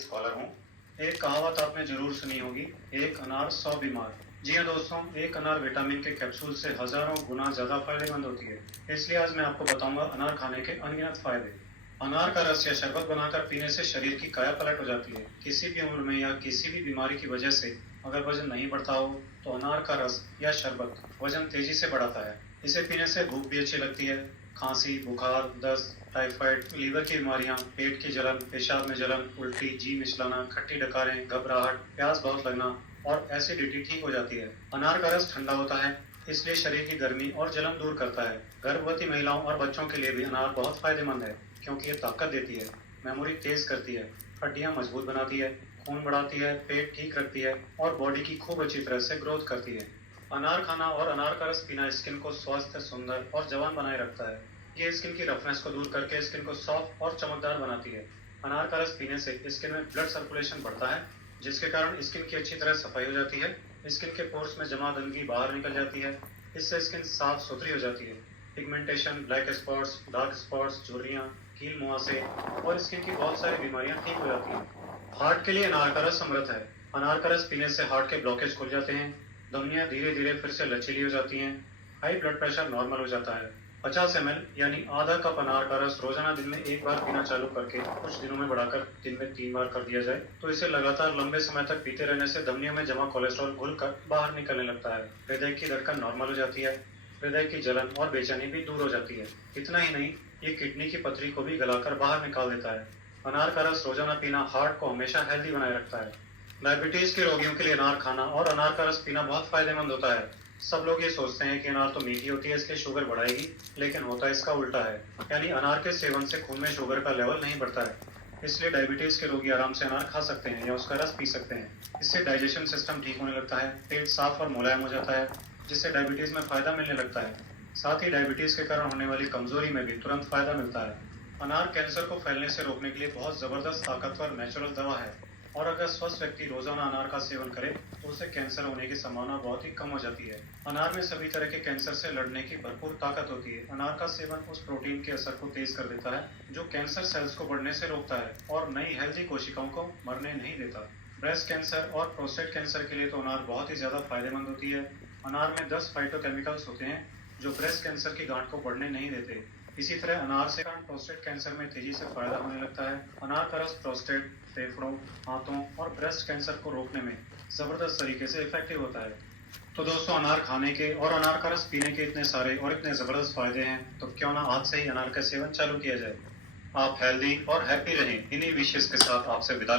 Scholar हूँ। एक कहावत आपने जरूर सुनी होगी, एक अनार 100 बीमार। जी हाँ दोस्तों, एक अनार विटामिन के कैप्सूल से हजारों गुना ज्यादा फायदेमंद होती है। इसलिए आज मैं आपको बताऊंगा अनार खाने के अनगिनत फायदे। अनार का रस या शरबत बनाकर पीने से शरीर की काया पलट हो जाती है। किसी भी उम्र में या किसी भी बीमारी की वजह से अगर वजन नहीं बढ़ता हो तो अनार का रस या शरबत वजन तेजी से बढ़ाता है। इसे पीने से भूख भी अच्छी लगती है। खांसी, बुखार, दस्त, टाइफाइड, लीवर की बीमारियां, पेट की जलन, पेशाब में जलन, उल्टी, जी मिचलाना, खट्टी डकारें, घबराहट, प्यास बहुत लगना और एसिडिटी ठीक हो जाती है। अनार का रस ठंडा होता है, इसलिए शरीर की गर्मी और जलन दूर करता है। गर्भवती महिलाओं और बच्चों के लिए भी अनार बहुत फायदेमंद है, क्योंकि ये ताकत देती है, मेमोरी तेज करती है, हड्डियां मजबूत बनाती है, खून बढ़ाती है, पेट ठीक रखती है और बॉडी की खूब अच्छी तरह से ग्रोथ करती है। अनार खाना और अनार का रस पीना स्किन को स्वस्थ, सुंदर और जवान बनाए रखता है। ये स्किन की रफनेस को दूर करके स्किन को सॉफ्ट और चमकदार बनाती है। अनार का रस पीने से स्किन में ब्लड सर्कुलेशन बढ़ता है, जिसके कारण स्किन की अच्छी तरह सफाई हो जाती है। स्किन के पोर्स में जमा गंदगी बाहर निकल जाती है। इससे स्किन साफ सुथरी हो जाती है। Pigmentation, black spots, dark spots, झुर्रियां, कील मुहासे और स्किन की बहुत सारी बीमारियां ठीक हो जाती हैं। हार्ट के लिए अनार का रस अमृत है। अनार का रस पीने से हार्ट के ब्लॉकेज खुल जाते हैं, धमनियां धीरे धीरे फिर से लचीली हो जाती हैं, हाई ब्लड प्रेशर नॉर्मल हो जाता है। 50 ml यानी आधा कप अनार का रस रोजाना दिन में एक बार पीना चालू करके कुछ दिनों में बढ़ाकर दिन में 3 बार कर दिया जाए तो इसे लगातार लंबे समय तक पीते रहने से धमनियों में जमा कोलेस्ट्रॉल घुलकर बाहर निकलने लगता है। हृदय की धड़कन नॉर्मल हो जाती है, हृदय की जलन और बेचैनी भी दूर हो जाती है। इतना ही नहीं, ये किडनी की पथरी को भी गलाकर बाहर निकाल देता है। अनार का रस रोजाना पीना हार्ट को हमेशा हेल्दी बनाए रखता है। डायबिटीज के रोगियों के लिए अनार खाना और अनार का रस पीना बहुत फायदेमंद होता है। सब लोग ये सोचते हैं कि अनार तो मीठी होती है इसलिए शुगर बढ़ाएगी, लेकिन होता इसका उल्टा है। यानी अनार के सेवन से खून में शुगर का लेवल नहीं बढ़ता है। इसलिए डायबिटीज के रोगी आराम से अनार खा सकते हैं या उसका रस पी सकते हैं। इससे डाइजेशन सिस्टम ठीक होने लगता है, पेट साफ और मुलायम हो जाता है, जिससे डायबिटीज में फायदा मिलने लगता है। साथ ही डायबिटीज के कारण होने वाली कमजोरी में भी तुरंत फायदा मिलता है। अनार कैंसर को फैलने से रोकने के लिए बहुत जबरदस्त ताकतवर नेचुरल दवा है, और अगर स्वस्थ व्यक्ति रोजाना अनार का सेवन करे तो उसे कैंसर होने की संभावना बहुत ही कम हो जाती है। अनार में सभी तरह के कैंसर से लड़ने की भरपूर ताकत होती है। अनार का सेवन उस प्रोटीन के असर को तेज कर देता है जो कैंसर सेल्स को बढ़ने से रोकता है और नई हेल्दी कोशिकाओं को मरने नहीं देता। ब्रेस्ट कैंसर और प्रोस्टेट कैंसर के लिए तो अनार बहुत ही ज्यादा फायदेमंद होती है। अनार में 10 फाइटोकेमिकल्स होते हैं जो ब्रेस्ट कैंसर की गांठ को बढ़ने नहीं देते। इसी तरह अनार से प्रोस्टेट कैंसर में तेजी से फायदा होने लगता है। अनार का रस प्रोस्टेट, फेफड़ों, हाथों और ब्रेस्ट कैंसर को रोकने में जबरदस्त तरीके से इफेक्टिव होता है। तो दोस्तों, अनार खाने के और अनार का रस पीने के इतने सारे और इतने जबरदस्त फायदे हैं, तो क्यों ना आज से ही अनार का सेवन चालू किया जाए। आप हेल्दी और हैप्पी रहें, इन्हीं विशेष के साथ आपसे विदा